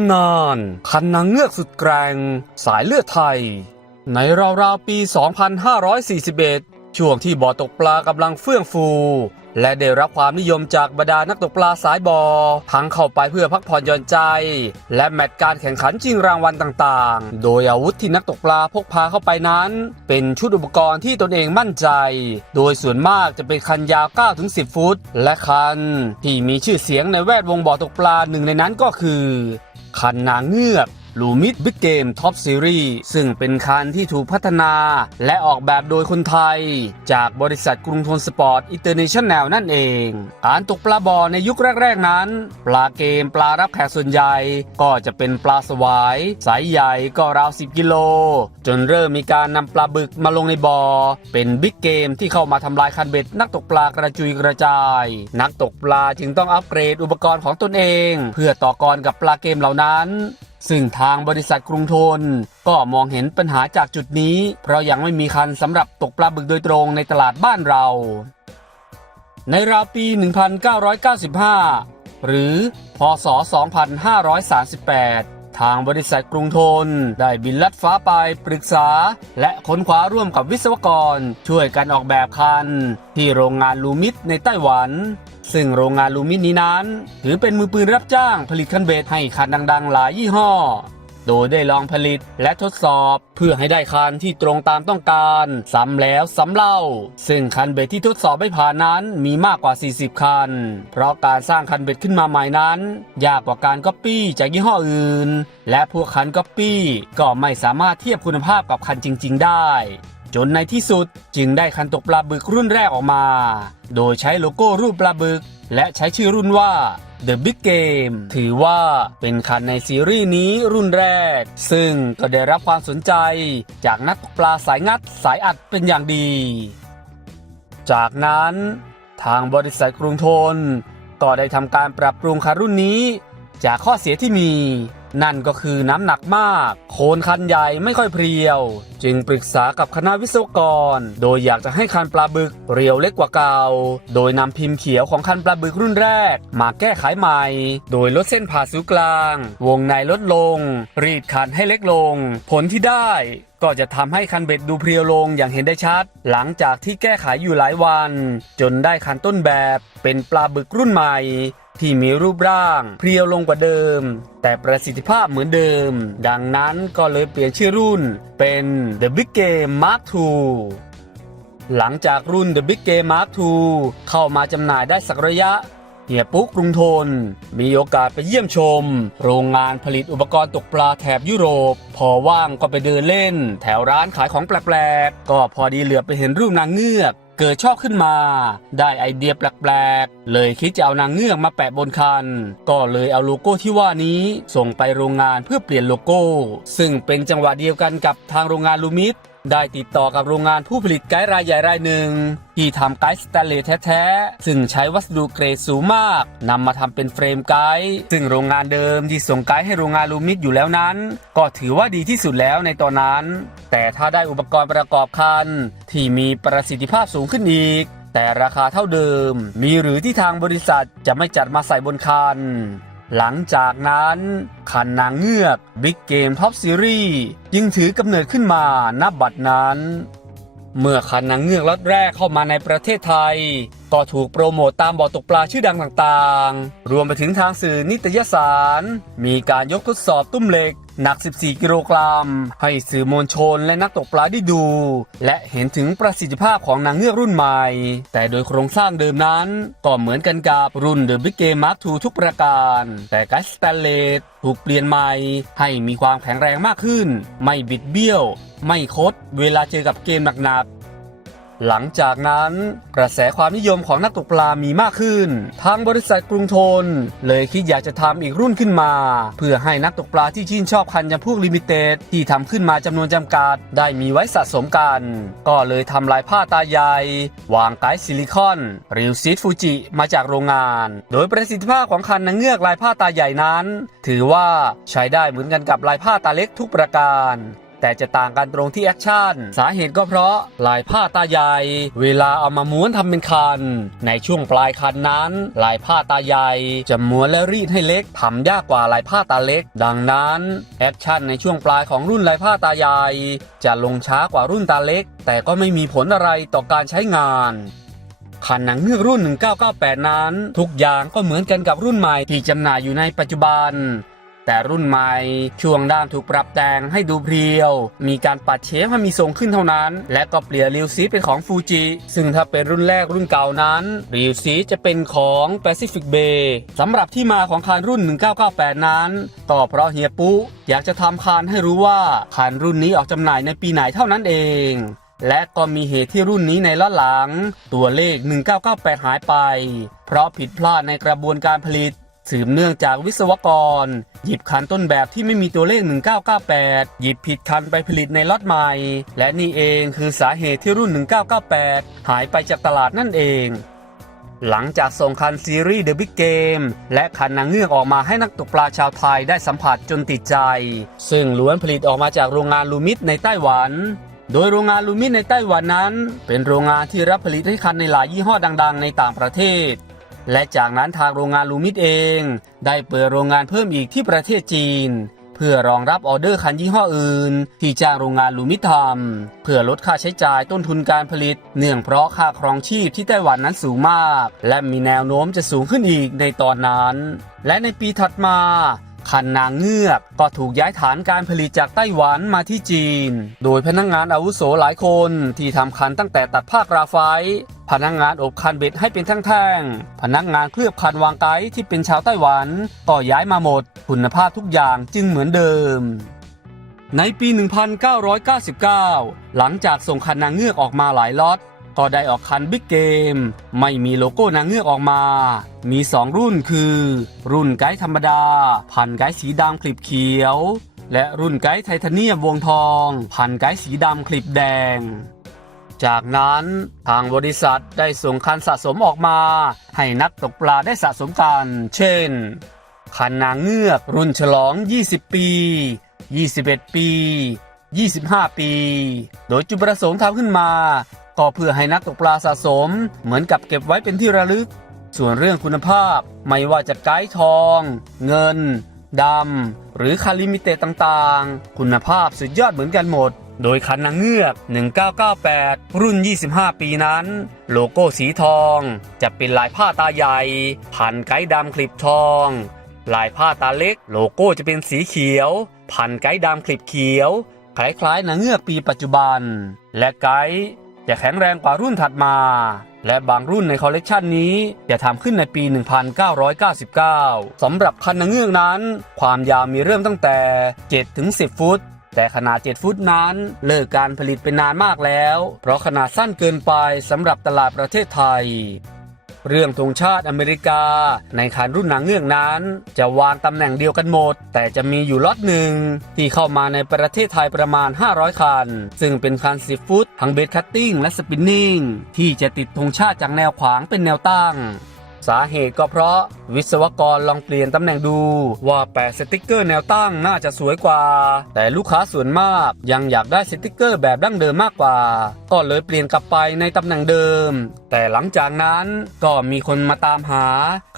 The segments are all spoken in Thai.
ำนานคันนางเงือกสุดแกร่งสายเลือดไทย ในราวๆปี 2541 ช่วงที่บ่อตกปลากำลังเฟื่องฟู และได้รับความนิยมจากบรรดานักตกปลาสายบอทั้งเข้าไปเพื่อพักผ่อนหย่อนใจ และแมตช์การแข่งขันชิงรางวัลต่างๆ โดยอาวุธที่นักตกปลาพกพาเข้าไปนั้น เป็นชุดอุปกรณ์ที่ตนเองมั่นใจ โดยส่วนมากจะเป็นคันยาว 9-10 ฟุต และคัน ที่มีชื่อเสียงในแวดวงบ่อตกปลาหนึ่งในนั้นก็คือ คันนางเงือก ลูมิดบิ๊กเกมท็อปซีรีส์ซึ่งเป็นคันที่ถูกพัฒนา และออกแบบโดยคนไทย จากบริษัทกรุงทนสปอร์ตอินเตอร์เนชั่นแนลนั่นเอง การตกปลาบอในยุคแรก ๆ นั้น ปลาเกมปลารับแขกส่วนใหญ่ ก็จะเป็นปลาสวาย สายใหญ่ก็ราว 10 กิโล จนเริ่มมีการนำปลาบึกมาลงในบอ่อ เป็นบิ๊กเกมที่เข้ามาทำลายคันเบ็ดนักตกปลากระจุยกระจาย นักตกปลาจึงต้องอัปเกรดอุปกรณ์ของตนเอง เพื่อต่อกรกับปลาเกมเหล่านั้น ซึ่งทางบริษัทกรุงทน ก็มองเห็นปัญหาจากจุดนี้ เพราะยังไม่มีคันสำหรับตกปลาบึกโดยตรงในตลาดบ้านเรา ในราวปี 1995 หรือ พศ 2538 ทางบริษัทกรุงทน ได้บินลัดฟ้าไปปรึกษา และค้นคว้าร่วมกับวิศวกร ช่วยกันออกแบบคัน ที่โรงงานลูมิดในไต้หวัน ซึ่งโรงงานลูมิดนี้นั้น ถือเป็นมือปืนรับจ้างผลิตคันเบสให้คันดังๆ หลายยี่ห้อ โดยได้ลองผลิตและทดสอบ เพื่อให้ได้คันที่ตรงตามต้องการ ซ้ำแล้วซ้ำเล่า ซึ่งคันเบ็ดที่ทดสอบไม่ผ่านนั้นมีมากกว่า 40 คัน เพราะการสร้างคันเบ็ดขึ้นมาใหม่นั้น ยากกว่าการก๊อปปี้จากยี่ห้ออื่น และพวกคันก๊อปปี้ก็ไม่สามารถเทียบคุณภาพกับคันจริง ๆ ได้จนในที่สุดจึงได้คันตกปลาบึกรุ่นแรกออกมา โดยใช้โลโก้รูปปลาบึก และใช้ชื่อรุ่นว่า The Big Game ถือว่าเป็นคันในซีรีส์นี้รุ่นแรก ซึ่งก็ได้รับความสนใจจากนักตกปลาสายงัดสายอัดเป็นอย่างดี จากนั้นทางบริษัทกรุงทนก็ได้ทำการปรับปรุงคันรุ่นนี้ จากข้อเสียที่มี นั่นก็คือน้ำหนักมาก โคนคันใหญ่ไม่ค่อยเพรียว จึงปรึกษากับคณะวิศวกร โดยอยากจะให้คันปลาบึกเรียวเล็กกว่าเก่า โดยนำพิมพ์เขียวของคันปลาบึกรุ่นแรก มาแก้ไขใหม่ โดยลดเส้นผ่าศูนย์กลาง วงในลดลง รีดคันให้เล็กลง ผลที่ได้ก็จะทำให้คันเบ็ดดูเพรียวลงอย่างเห็นได้ชัด หลังจากที่แก้ไขอยู่หลายวัน จนได้คันต้นแบบเป็นปลาบึกรุ่นใหม่ ที่มีรูปร่างเพรียวลงกว่าเดิม แต่ประสิทธิภาพเหมือนเดิม ดังนั้นก็เลยเปลี่ยนชื่อรุ่นเป็น The Big Game Mark II หลังจากรุ่น The Big Game Mark II เข้ามาจำหน่ายได้สักระยะเฮียปุ๊กกรุงทน มีโอกาสไปเยี่ยมชม โรงงานผลิตอุปกรณ์ตกปลาแถบยุโรป พอว่างก็ไปเดินเล่น แถวร้านขายของแปลกๆ ก็พอดีเหลือไปเห็นรูปนางเงือก เกิดชอบขึ้นมา ได้ไอเดียแปลกๆ เลยคิดจะเอานางเงือกมาแปะบนคัน ก็เลยเอาโลโก้ที่ว่านี้ส่งไปโรงงานเพื่อเปลี่ยนโลโก้ ซึ่งเป็นจังหวะเดียวกันกับทางโรงงานลูมิท ได้ติดต่อกับโรงงานผู้ผลิตไกด์รายใหญ่รายหนึ่ง ที่ทำไกด์สแตนเลสแท้ๆ ซึ่งใช้วัสดุเกรดสูงมากนำมาทำเป็นเฟรมไกด์ซึ่งโรงงานเดิมที่ส่งไกด์ให้โรงงานลูมิดอยู่แล้วนั้น ก็ถือว่าดีที่สุดแล้วในตอนนั้น แต่ถ้าได้อุปกรณ์ประกอบคัน ที่มีประสิทธิภาพสูงขึ้นอีก แต่ราคาเท่าเดิม มีหรือที่ทางบริษัทจะไม่จัดมาใส่บนคัน หลังจากนั้นคันนางเงือกบิ๊กเกมท็อปซีรีส์จึงถือกำเนิดขึ้นมานับบัดนั้น เมื่อคันนางเงือกล็อตแรกเข้ามาในประเทศไทย ก็ถูกโปรโมตตามบ่อตกปลาชื่อดังต่างๆ รวมไปถึงทางสื่อนิตยสาร มีการยกทดสอบตุ้มเหล็ก หนัก 14 กิโลกรัม ให้สื่อมวลชนและนักตกปลาได้ดู และเห็นถึงประสิทธิภาพของนางเงือกรุ่นใหม่ แต่โดยโครงสร้างเดิมนั้น ก็เหมือนกันกับรุ่นเดอะบิ๊กเกมมาร์คทุกประการ แต่ไกด์สแตนเลสถูกเปลี่ยนใหม่ ให้มีความแข็งแรงมากขึ้น ไม่บิดเบี้ยว ไม่คด เวลาเจอกับเกมหนักๆ หลังจากนั้นกระแสความนิยมของนักตกปลามีมากขึ้น ทางบริษัทกรุงทน เลยคิดอยากจะทำอีกรุ่นขึ้นมา เพื่อให้นักตกปลาที่ชื่นชอบคันจำพวกลิมิเต็ดที่ทำขึ้นมาจำนวนจำกัด ได้มีไว้สะสมกัน ก็เลยทำลายผ้าตาใหญ่วางไกด์ซิลิคอน ริวซิตฟูจิมาจากโรงงาน โดยประสิทธิภาพของคันนางเงือกลายผ้าตาใหญ่นั้น ถือว่าใช้ได้เหมือนกันกับลายผ้าตาเล็กทุกประการ แต่จะต่างกันตรงที่แอคชั่น สาเหตุก็เพราะลายผ้าตาใหญ่เวลาเอามาม้วนทำเป็นคัน ในช่วงปลายคันนั้น ลายผ้าตาใหญ่จะม้วนและรีดให้เล็กทำยากกว่าลายผ้าตาเล็ก ดังนั้นแอคชั่นในช่วงปลายของรุ่นลายผ้าตาใหญ่จะลงช้ากว่ารุ่นตาเล็ก แต่ก็ไม่มีผลอะไรต่อการใช้งานคันหนังเงือกรุ่น 1998 นั้น ทุกอย่างก็เหมือนกันกับรุ่นใหม่ที่จำหน่ายอยู่ในปัจจุบัน แต่รุ่นใหม่ช่วงด้านถูกปรับแต่งให้ดูเพรียว มีการปัดเชฟให้มีทรงขึ้นเท่านั้น และก็เปลี่ยนริวซีเป็นของฟูจิซึ่งถ้าเป็นรุ่นแรกรุ่นเก่านั้นริวซีจะเป็นของ Pacific Bay สำหรับที่มาของคานรุ่น 1998 นั้นก็เพราะเฮียปุ๊อยากจะทำคานให้รู้ว่าคานรุ่นนี้ออกจำหน่ายในปีไหนเท่านั้นเองและก็มีเหตุที่รุ่นนี้ในล้อหลัง ตัวเลข 1998 หายไป เพราะผิดพลาดในกระบวนการผลิต สืบเนื่องจากวิศวกร หยิบคันต้นแบบที่ไม่มีตัวเลข 1998 หยิบผิดคันไปผลิตในล็อตใหม่ และนี่เองคือสาเหตุที่รุ่น 1998 หายไปจากตลาดนั่นเอง หลังจากส่งคันซีรีส์ The Big Game และคันนางเงือกออกมาให้นักตกปลาชาวไทยได้สัมผัสจนติดใจ ซึ่งล้วนผลิตออกมาจากโรงงานลูมิดในไต้หวันโดยโรงงานลูมิดในไต้หวันนั้น เป็นโรงงานที่รับผลิตให้คันในหลายยี่ห้อดัง ๆ ในต่างประเทศ และจากนั้นทางโรงงานลูมิตเอง ได้เปิดโรงงานเพิ่มอีกที่ประเทศจีน เพื่อรองรับออเดอร์คันยี่ห้ออื่น ที่จ้างโรงงานลูมิดทำเพื่อลดค่าใช้จ่ายต้นทุนการผลิต เนื่องเพราะค่าครองชีพที่ไต้หวันนั้นสูงมาก และมีแนวโน้มจะสูงขึ้นอีกในตอนนั้น และในปีถัดมา คันนางเงือกก็ถูกย้ายฐานการผลิตจากไต้หวันมาที่จีน โดยพนักงงานอาวุโสหลายคนที่ทำคันตั้งแต่ตัดผ้ากราไฟ พนักงงานอบคันเบ็ดให้เป็นแท่งๆพนักงานเคลือบคันวางไกด์ที่เป็นชาวไต้หวันก็ย้ายมาหมด คุณภาพทุกอย่างจึงเหมือนเดิม ในปี 1999 หลังจากส่งคันนางเงือกออกมาหลายล็อต ก็ได้ออกคันบิ๊กเกม ไม่มีโลโก้นางเงือกออกมา มี 2 รุ่นคือ รุ่นไกด์ธรรมดา พันไกด์สีดำคลิปเขียว และรุ่นไกด์ไทเทเนียมวงทอง พันไกด์สีดำคลิปแดง จากนั้นทางบริษัทได้ส่งคันสะสมออกมา ให้นักตกปลาได้สะสมกัน เช่น คันนางเงือก รุ่นฉลอง 20 ปี 21 ปี 25 ปี โดยจุดประสงค์ทำขึ้นมา ก็เพื่อให้นักตกปลาสะสม เหมือนกับเก็บไว้เป็นที่ระลึก ส่วนเรื่องคุณภาพไม่ว่าจะไกด์ทอง เงินดำหรือคาลิมิเตต่างๆ คุณภาพสุดยอดเหมือนกันหมด โดยคันนางเงือก 1998 รุ่น 25 ปีนั้น โลโก้สีทอง จะเป็นลายผ้าตาใหญ่ พันไกด์ดำคลิปทอง ลายผ้าตาเล็ก โลโก้จะเป็นสีเขียว พันไกด์ดำคลิปเขียว คล้ายๆนางเงือกปีปัจจุบัน และไกด์ จะแข็งแรงกว่ารุ่นถัดมา และบางรุ่นในคอลเลกชันนี้จะทำขึ้นในปี 1999 สำหรับคันนางเงือกนั้น ความยาวมีเริ่มตั้งแต่ 7-10 ฟุตแต่ขนาด 7 ฟุตนั้นเลิกการผลิตเป็นนานมากแล้ว เพราะขนาดสั้นเกินไปสำหรับตลาดประเทศไทย เรื่องธงชาติอเมริกา ในคันรุ่นหนังเงื่องนั้น จะวางตำแหน่งเดียวกันหมด แต่จะมีอยู่ล็อตหนึ่งที่เข้ามาในประเทศไทยประมาณ 500 คัน ซึ่งเป็นคันสิฟุตทั้งเบสคัตติ้งและสปินนิ่งที่จะติดธงชาติจากแนวขวางเป็นแนวตั้ง สาเหตุก็เพราะวิศวกรลองเปลี่ยนตำแหน่งดูว่าแปะสติกเกอร์แนวตั้งน่าจะสวยกว่า แต่ลูกค้าส่วนมากยังอยากได้สติกเกอร์แบบดั้งเดิมมากกว่า ก็เลยเปลี่ยนกลับไปในตำแหน่งเดิม แต่หลังจากนั้นก็มีคนมาตามหา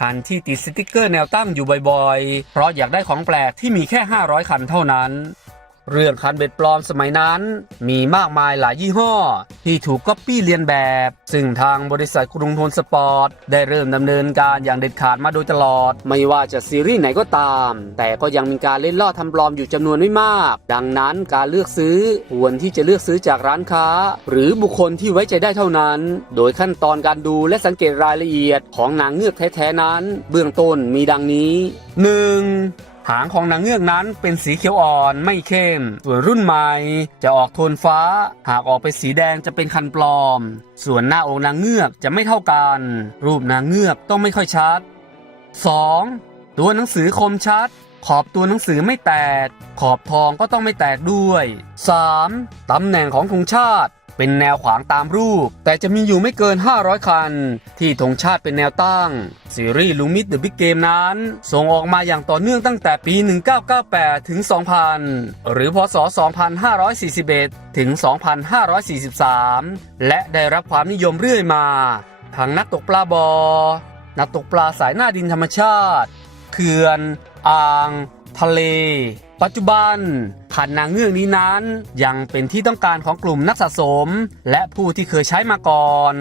คันที่ติดสติกเกอร์แนวตั้งอยู่บ่อยๆ เพราะอยากได้ของแปลกที่มีแค่ 500 คันเท่านั้น เรื่องคันเบ็ดปลอมสมัยนั้น มีมากมายหลายยี่ห้อ ที่ถูกก๊อปปี้เลียนแบบ ซึ่งทางบริษัทกรุงทนสปอร์ต ได้เริ่มดำเนินการอย่างเด็ดขาดมาโดยตลอด ไม่ว่าจะซีรีส์ไหนก็ตาม แต่ก็ยังมีการเล่นล่อทำปลอมอยู่จำนวนไม่มาก ดังนั้นการเลือกซื้อควรที่จะเลือกซื้อจากร้านค้า หรือบุคคลที่ไว้ใจได้เท่านั้น โดยขั้นตอนการดูและสังเกตรายละเอียดของนางเงือกแท้ๆนั้น เบื้องต้นมีดังนี้ 1. หางของนางเงือกนั้นเป็นสีเขียวอ่อนไม่เข้ม ส่วนรุ่นใหม่จะออกโทนฟ้า หากออกไปสีแดงจะเป็นคันปลอม ส่วนหน้าอกนางเงือกจะไม่เท่ากัน รูปนางเงือกต้องไม่ค่อยชัด 2. ตัวหนังสือคมชัด ขอบตัวหนังสือไม่แตก ขอบทองก็ต้องไม่แตกด้วย 3. ตำแหน่งของธงชาติ เป็นแนวขวางตามรูป แต่จะมีอยู่ไม่เกิน 500 คัน ที่ธงชาติเป็นแนวตั้ง ซีรีส์ลูมิดเดอะบิ๊กเกมนั้น ส่งออกมาอย่างต่อเนื่องตั้งแต่ปี 1998 ถึง 2000 หรือพศ 2541 ถึง 2543 และได้รับความนิยมเรื่อยมา ทั้งนักตกปลาบอ นักตกปลาสายหน้าดินธรรมชาติ เขื่อน อ่าง ทะเล ปัจจุบันขันนางเงือกนี้นั้น ยังเป็นที่ต้องการของกลุ่มนักสะสม และผู้ที่เคยใช้มาก่อน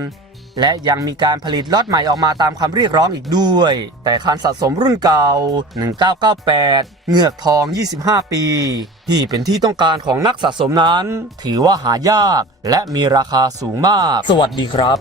และยังมีการผลิตล็อตใหม่ออกมาตามคำเรียกร้องอีกด้วย แต่คันสะสมรุ่นเก่า 1998 เงือกทอง 25 ปี ที่เป็นที่ต้องการของนักสะสมนั้น ถือว่าหายาก และมีราคาสูงมาก สวัสดีครับ